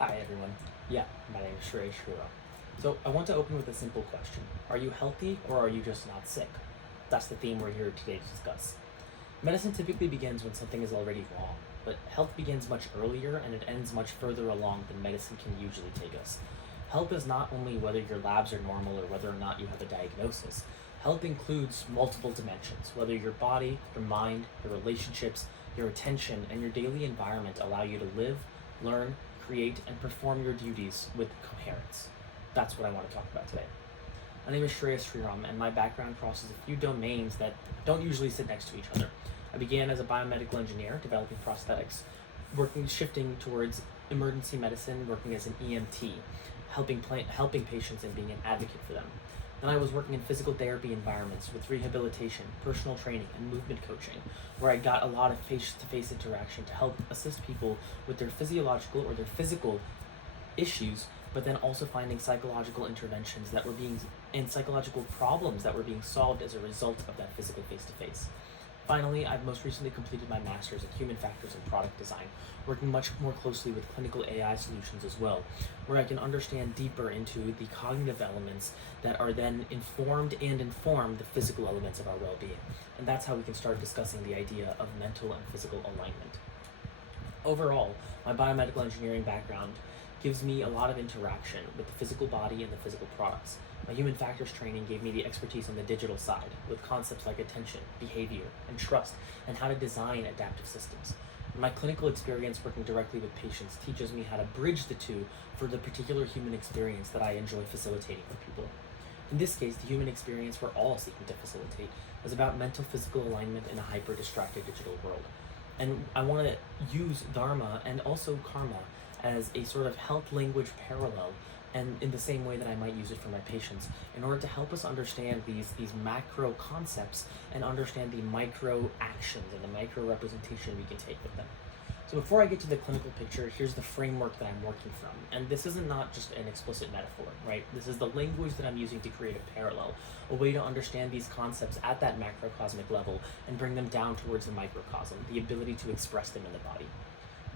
Hi everyone. Yeah, my name is Shrey Shura. So I want to open with a simple question. Are you healthy or are you just not sick? That's the theme we're here today to discuss. Medicine typically begins when something is already wrong, but health begins much earlier and it ends much further along than medicine can usually take us. Health is not only whether your labs are normal or whether or not you have a diagnosis. Health includes multiple dimensions, whether your body, your mind, your relationships, your attention, and your daily environment allow you to live, learn, create, and perform your duties with coherence. That's what I want to talk about today. My name is Shreyas Sriram, and my background crosses a few domains that don't usually sit next to each other. I began as a biomedical engineer, developing prosthetics, shifting towards emergency medicine, working as an EMT, helping patients and being an advocate for them. Then I was working in physical therapy environments with rehabilitation, personal training, and movement coaching, where I got a lot of face-to-face interaction to help assist people with their physiological or their physical issues, but then also finding psychological interventions and psychological problems that were being solved as a result of that physical face-to-face. Finally, I've most recently completed my master's in human factors and product design, working much more closely with clinical AI solutions as well, where I can understand deeper into the cognitive elements that are then inform the physical elements of our well-being. And that's how we can start discussing the idea of mental and physical alignment. Overall, my biomedical engineering background gives me a lot of interaction with the physical body and the physical products. My human factors training gave me the expertise on the digital side, with concepts like attention, behavior, and trust, and how to design adaptive systems. My clinical experience working directly with patients teaches me how to bridge the two for the particular human experience that I enjoy facilitating for people. In this case, the human experience we're all seeking to facilitate is about mental physical alignment in a hyper-distracted digital world. And I want to use Dharma and also Karma as a sort of health language parallel, and in the same way that I might use it for my patients, in order to help us understand these macro concepts and understand the micro actions and the micro representation we can take with them. So before I get to the clinical picture, here's the framework that I'm working from. And this isn't not just an explicit metaphor, right? This is the language that I'm using to create a parallel, a way to understand these concepts at that macrocosmic level and bring them down towards the microcosm, the ability to express them in the body.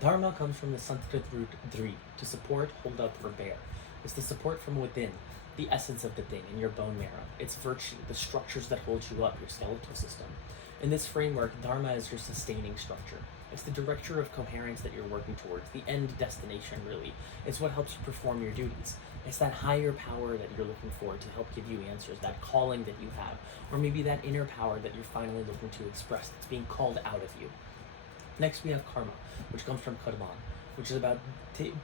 Dharma comes from the Sanskrit root dri, to support, hold up, or bear. It's the support from within, the essence of the thing in your bone marrow, its virtue, the structures that hold you up, your skeletal system. In this framework, Dharma is your sustaining structure. It's the director of coherence that you're working towards, the end destination, really. It's what helps you perform your duties. It's that higher power that you're looking for to help give you answers, that calling that you have, or maybe that inner power that you're finally looking to express that's being called out of you. Next, we have karma, which comes from karman, which is about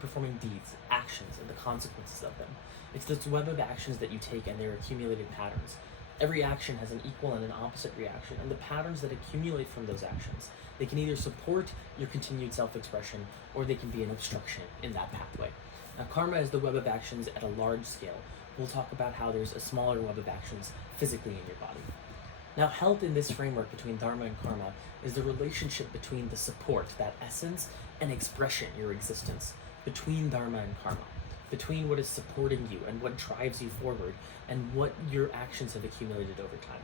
performing deeds, actions, and the consequences of them. It's this web of actions that you take and their accumulated patterns. Every action has an equal and an opposite reaction, and the patterns that accumulate from those actions, they can either support your continued self-expression, or they can be an obstruction in that pathway. Now, karma is the web of actions at a large scale. We'll talk about how there's a smaller web of actions physically in your body. Now, health in this framework between Dharma and Karma is the relationship between the support, that essence, and expression, your existence, between Dharma and Karma, between what is supporting you and what drives you forward, and what your actions have accumulated over time.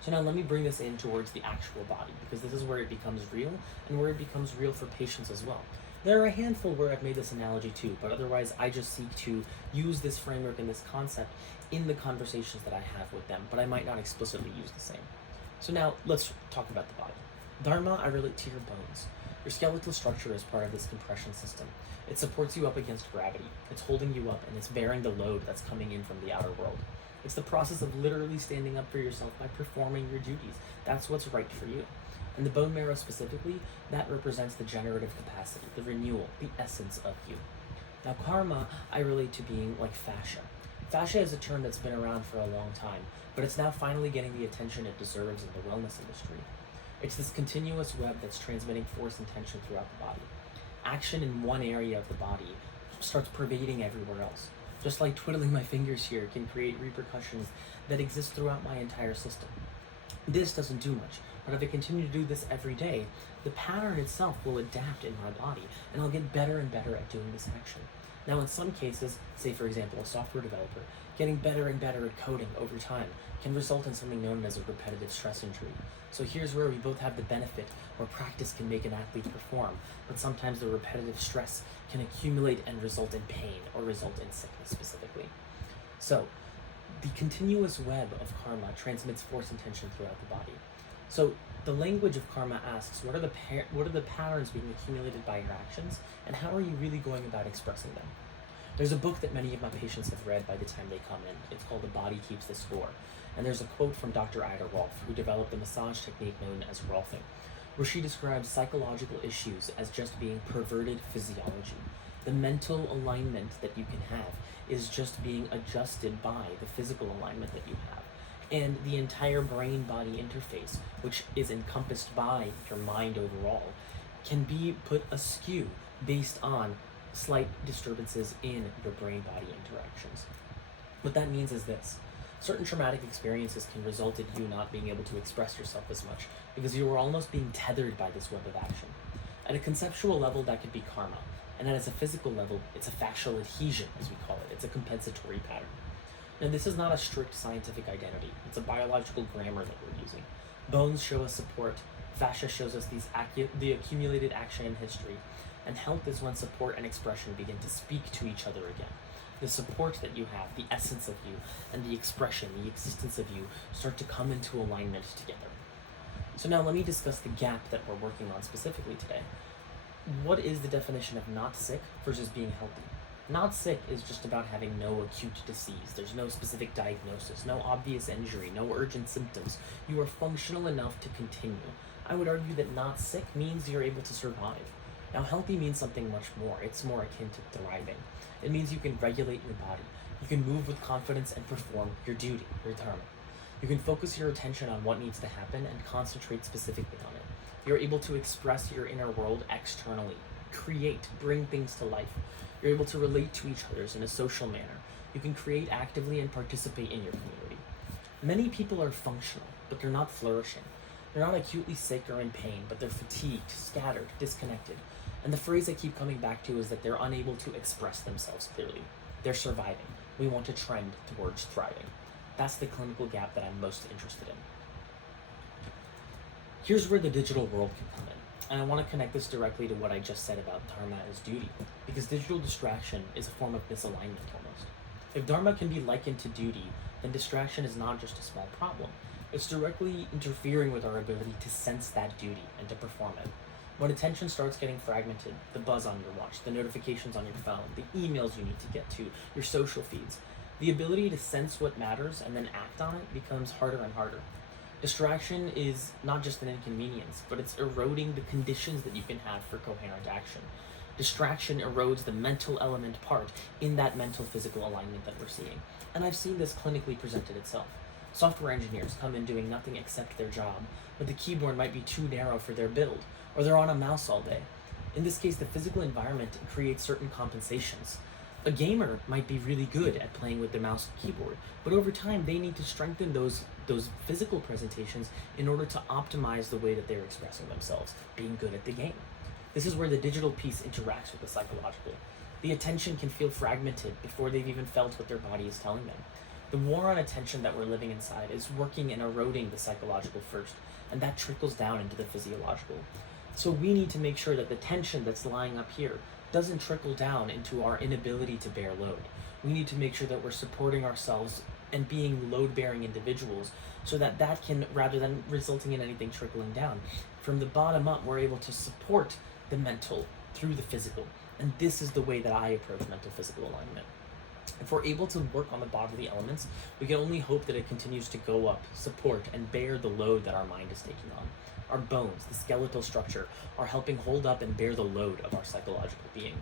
So now let me bring this in towards the actual body, because this is where it becomes real, and where it becomes real for patients as well. There are a handful where I've made this analogy too, but otherwise I just seek to use this framework and this concept in the conversations that I have with them, but I might not explicitly use the same. So now let's talk about the body. Dharma, I relate to your bones. Your skeletal structure is part of this compression system. It supports you up against gravity. It's holding you up and it's bearing the load that's coming in from the outer world. It's the process of literally standing up for yourself by performing your duties. That's what's right for you. And the bone marrow specifically, that represents the generative capacity, the renewal, the essence of you. Now, karma, I relate to being like fascia. Fascia is a term that's been around for a long time, but it's now finally getting the attention it deserves in the wellness industry. It's this continuous web that's transmitting force and tension throughout the body. Action in one area of the body starts pervading everywhere else. Just like twiddling my fingers here can create repercussions that exist throughout my entire system. This doesn't do much, but if I continue to do this every day, the pattern itself will adapt in my body, and I'll get better and better at doing this action. Now, in some cases, say for example, a software developer, getting better and better at coding over time can result in something known as a repetitive stress injury. So here's where we both have the benefit where practice can make an athlete perform, but sometimes the repetitive stress can accumulate and result in pain or result in sickness specifically. So the continuous web of karma transmits force and tension throughout the body. So the language of karma asks, what are the patterns being accumulated by your actions, and how are you really going about expressing them? There's a book that many of my patients have read by the time they come in. It's called The Body Keeps the Score. And there's a quote from Dr. Ida Rolf, who developed the massage technique known as Rolfing, where she describes psychological issues as just being perverted physiology. The mental alignment that you can have is just being adjusted by the physical alignment that you have. And the entire brain-body interface, which is encompassed by your mind overall, can be put askew based on slight disturbances in your brain-body interactions. What that means is this. Certain traumatic experiences can result in you not being able to express yourself as much because you are almost being tethered by this web of action. At a conceptual level, that could be karma. And then at a physical level, it's a fascial adhesion, as we call it. It's a compensatory pattern. Now, this is not a strict scientific identity. It's a biological grammar that we're using. Bones show us support, fascia shows us the accumulated action in history, and health is when support and expression begin to speak to each other again. The support that you have, the essence of you, and the expression, the existence of you, start to come into alignment together. So now let me discuss the gap that we're working on specifically today. What is the definition of not sick versus being healthy? Not sick is just about having no acute disease. There's no specific diagnosis, no obvious injury, no urgent symptoms. You are functional enough to continue. I would argue that not sick means you're able to survive. Now, healthy means something much more. It's more akin to thriving. It means you can regulate your body. You can move with confidence and perform your duty, your dharma. You can focus your attention on what needs to happen and concentrate specifically on it. You're able to express your inner world externally, create, bring things to life. You're able to relate to each other in a social manner. You can create actively and participate in your community. Many people are functional, but they're not flourishing. They're not acutely sick or in pain, but they're fatigued, scattered, disconnected. And the phrase I keep coming back to is that they're unable to express themselves clearly. They're surviving. We want to trend towards thriving. That's the clinical gap that I'm most interested in. Here's where the digital world can come in. And I want to connect this directly to what I just said about dharma as duty, because digital distraction is a form of misalignment almost. If dharma can be likened to duty, then distraction is not just a small problem. It's directly interfering with our ability to sense that duty and to perform it. When attention starts getting fragmented, the buzz on your watch, the notifications on your phone, the emails you need to get to, your social feeds, the ability to sense what matters and then act on it becomes harder and harder. Distraction is not just an inconvenience, but it's eroding the conditions that you can have for coherent action. Distraction erodes the mental element part in that mental physical alignment that we're seeing. And I've seen this clinically presented itself. Software engineers come in doing nothing except their job, but the keyboard might be too narrow for their build, or they're on a mouse all day. In this case, the physical environment creates certain compensations. A gamer might be really good at playing with the mouse and keyboard, but over time they need to strengthen those physical presentations in order to optimize the way that they're expressing themselves, being good at the game. This is where the digital piece interacts with the psychological. The attention can feel fragmented before they've even felt what their body is telling them. The war on attention that we're living inside is working and eroding the psychological first, and that trickles down into the physiological. So we need to make sure that the tension that's lying up here doesn't trickle down into our inability to bear load. We need to make sure that we're supporting ourselves and being load-bearing individuals so that that can, rather than resulting in anything trickling down, from the bottom up, we're able to support the mental through the physical. And this is the way that I approach mental physical alignment. If we're able to work on the bodily elements, we can only hope that it continues to go up, support, and bear the load that our mind is taking on. Our bones, the skeletal structure, are helping hold up and bear the load of our psychological being.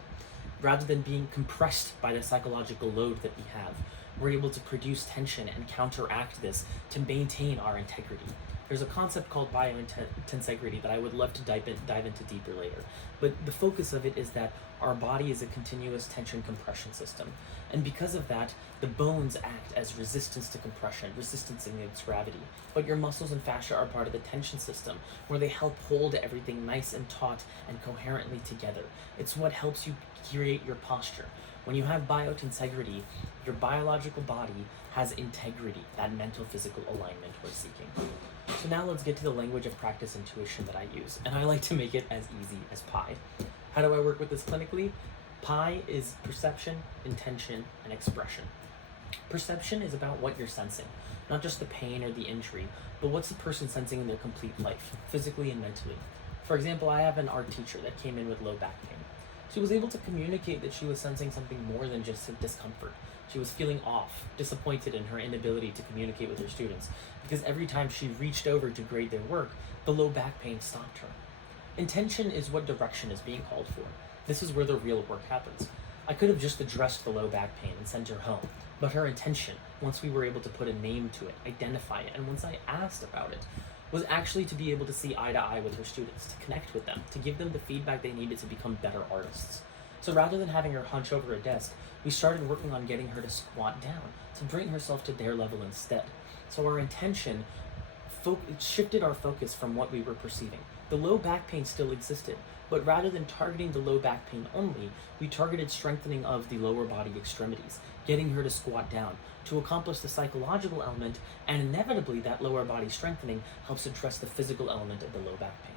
Rather than being compressed by the psychological load that we have, we're able to produce tension and counteract this to maintain our integrity. There's a concept called biointensegrity that I would love to dive into deeper later. But the focus of it is that our body is a continuous tension compression system. And because of that, the bones act as resistance to compression, resistance against gravity. But your muscles and fascia are part of the tension system, where they help hold everything nice and taut and coherently together. It's what helps you create your posture. When you have biotensegrity, your biological body has integrity, that mental physical alignment we're seeking. So now let's get to the language of practice intuition that I use, and I like to make it as easy as pie. How do I work with this clinically? Pie is perception, intention, and expression. Perception is about what you're sensing, not just the pain or the injury, but what's the person sensing in their complete life, physically and mentally. For example, I have an art teacher that came in with low back pain. She was able to communicate that she was sensing something more than just discomfort. She was feeling off, disappointed in her inability to communicate with her students, because every time she reached over to grade their work, the low back pain stopped her. Intention is what direction is being called for. This is where the real work happens. I could have just addressed the low back pain and sent her home, but her intention, once we were able to put a name to it, identify it, and once I asked about it, was actually to be able to see eye to eye with her students, to connect with them, to give them the feedback they needed to become better artists. So rather than having her hunch over a desk, we started working on getting her to squat down, to bring herself to their level instead. So our intention shifted our focus from what we were perceiving. The low back pain still existed, but rather than targeting the low back pain only, we targeted strengthening of the lower body extremities, getting her to squat down, to accomplish the psychological element, and inevitably that lower body strengthening helps address the physical element of the low back pain.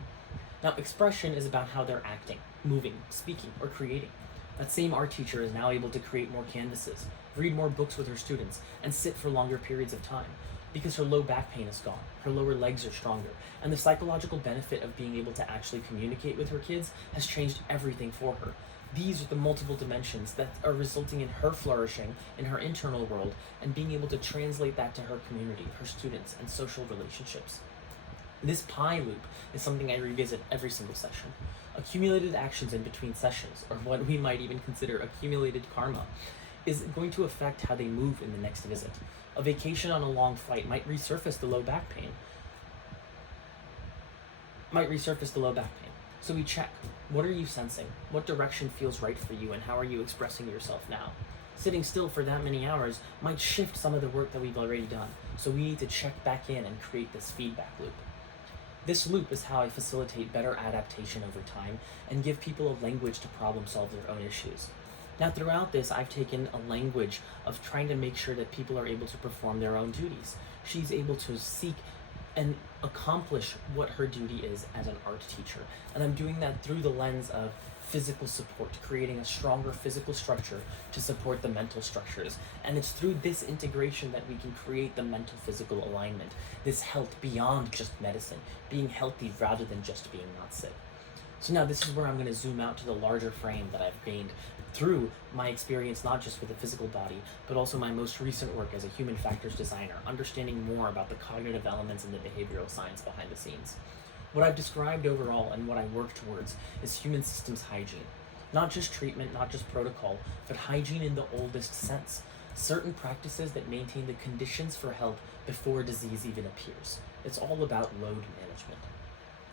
Now, expression is about how they're acting, moving, speaking, or creating. That same art teacher is now able to create more canvases, read more books with her students, and sit for longer periods of time, because her low back pain is gone, her lower legs are stronger, and the psychological benefit of being able to actually communicate with her kids has changed everything for her. These are the multiple dimensions that are resulting in her flourishing in her internal world and being able to translate that to her community, her students, and social relationships. This pie loop is something I revisit every single session. Accumulated actions in between sessions, or what we might even consider accumulated karma, is going to affect how they move in the next visit. A vacation on a long flight might resurface the low back pain. So we check, what are you sensing? What direction feels right for you, and how are you expressing yourself now? Sitting still for that many hours might shift some of the work that we've already done, so we need to check back in and create this feedback loop. This loop is how I facilitate better adaptation over time and give people a language to problem solve their own issues. Now, throughout this, I've taken a language of trying to make sure that people are able to perform their own duties. She's able to seek and accomplish what her duty is as an art teacher. And I'm doing that through the lens of physical support, creating a stronger physical structure to support the mental structures. And it's through this integration that we can create the mental physical alignment, this health beyond just medicine, being healthy rather than just being not sick. So now this is where I'm going to zoom out to the larger frame that I've gained through my experience, not just with the physical body, but also my most recent work as a human factors designer, understanding more about the cognitive elements and the behavioral science behind the scenes. What I've described overall and what I work towards is human systems hygiene. Not just treatment, not just protocol, but hygiene in the oldest sense. Certain practices that maintain the conditions for health before disease even appears. It's all about load management.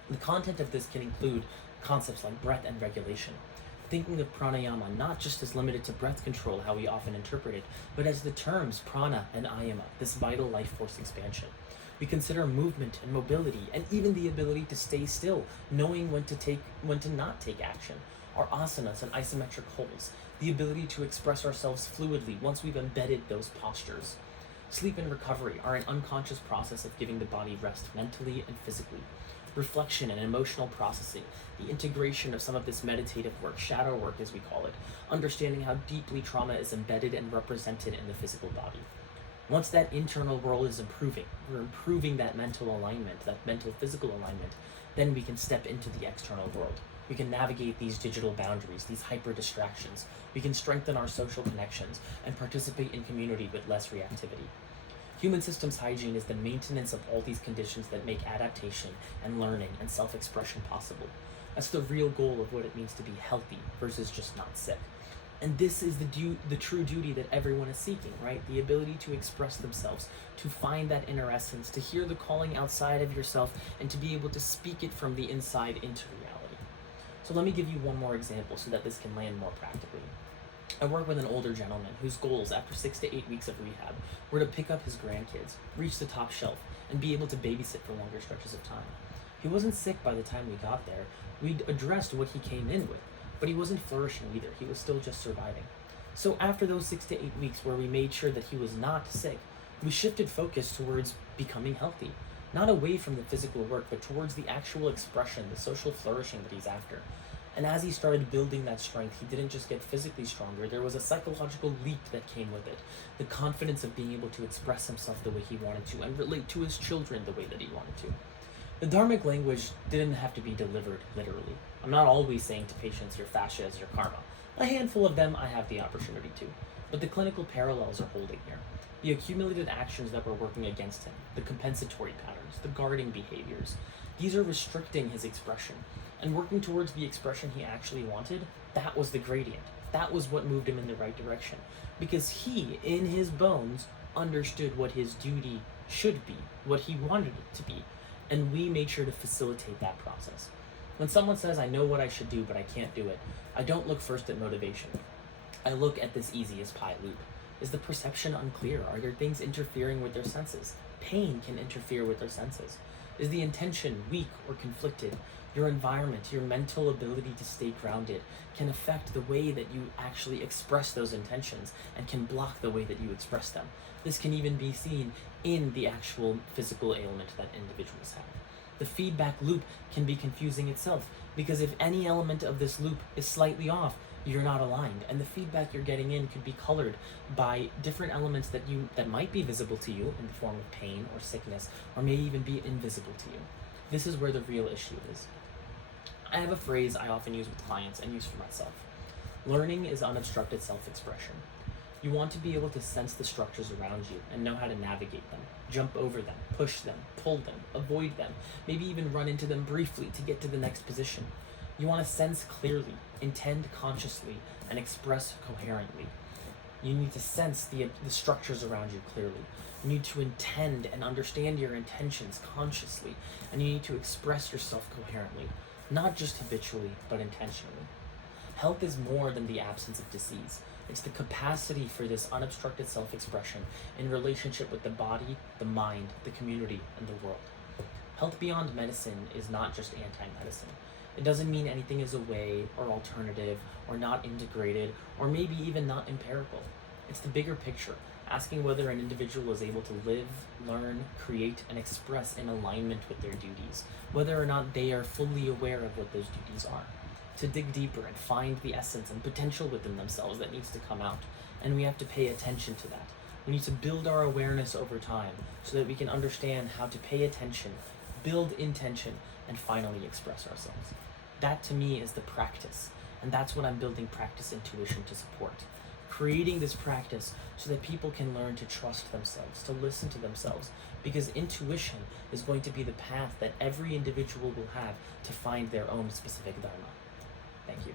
The content of this can include concepts like breath and regulation. Thinking of pranayama not just as limited to breath control, how we often interpret it, but as the terms prana and ayama, this vital life force expansion. We consider movement and mobility, and even the ability to stay still, knowing when to not take action. Our asanas and isometric holds, the ability to express ourselves fluidly once we've embedded those postures. Sleep and recovery are an unconscious process of giving the body rest mentally and physically. Reflection and emotional processing, the integration of some of this meditative work, shadow work as we call it, understanding how deeply trauma is embedded and represented in the physical body. Once that internal world is improving, we're improving that mental alignment, that mental physical alignment, then we can step into the external world. We can navigate these digital boundaries, these hyper distractions. We can strengthen our social connections and participate in community with less reactivity. Human systems hygiene is the maintenance of all these conditions that make adaptation and learning and self-expression possible. That's the real goal of what it means to be healthy versus just not sick. And this is the true duty that everyone is seeking, right? The ability to express themselves, to find that inner essence, to hear the calling outside of yourself, and to be able to speak it from the inside into reality. So let me give you one more example so that this can land more practically. I work with an older gentleman whose goals after 6 to 8 weeks of rehab were to pick up his grandkids, reach the top shelf, and be able to babysit for longer stretches of time. He wasn't sick by the time we got there. We'd addressed what he came in with, but he wasn't flourishing either. He was still just surviving. So after those 6 to 8 weeks where we made sure that he was not sick, we shifted focus towards becoming healthy. Not away from the physical work, but towards the actual expression, the social flourishing that he's after. And as he started building that strength, he didn't just get physically stronger, there was a psychological leap that came with it. The confidence of being able to express himself the way he wanted to and relate to his children the way that he wanted to. The Dharmic language didn't have to be delivered literally. I'm not always saying to patients, your fascia is your karma. A handful of them I have the opportunity to. But the clinical parallels are holding here. The accumulated actions that were working against him, the compensatory patterns, the guarding behaviors, these are restricting his expression. And working towards the expression he actually wanted, that was the gradient. That was what moved him in the right direction. Because he, in his bones, understood what his duty should be, what he wanted it to be. And we made sure to facilitate that process. When someone says, I know what I should do, but I can't do it, I don't look first at motivation. I look at this easy as pie loop. Is the perception unclear? Are there things interfering with their senses? Pain can interfere with their senses. Is the intention weak or conflicted? Your environment, your mental ability to stay grounded can affect the way that you actually express those intentions and can block the way that you express them. This can even be seen in the actual physical ailment that individuals have. The feedback loop can be confusing itself because if any element of this loop is slightly off, you're not aligned, and the feedback you're getting in could be colored by different elements that might be visible to you in the form of pain or sickness, or may even be invisible to you. This is where the real issue is. I have a phrase I often use with clients and use for myself. Learning is unobstructed self-expression. You want to be able to sense the structures around you and know how to navigate them, jump over them, push them, pull them, avoid them, maybe even run into them briefly to get to the next position. You want to sense clearly, intend consciously, and express coherently. You need to sense the structures around you clearly. You need to intend and understand your intentions consciously, and you need to express yourself coherently, not just habitually, but intentionally. Health is more than the absence of disease. It's the capacity for this unobstructed self-expression in relationship with the body, the mind, the community, and the world. Health beyond medicine is not just anti-medicine. It doesn't mean anything is away or alternative or not integrated or maybe even not empirical. It's the bigger picture, asking whether an individual is able to live, learn, create, and express in alignment with their duties, whether or not they are fully aware of what those duties are. To dig deeper and find the essence and potential within themselves that needs to come out, and we have to pay attention to that. We need to build our awareness over time so that we can understand how to pay attention, build intention, and finally express ourselves. That to me is the practice, and that's what I'm building Practice Intuition to support. Creating this practice so that people can learn to trust themselves, to listen to themselves, because intuition is going to be the path that every individual will have to find their own specific dharma. Thank you.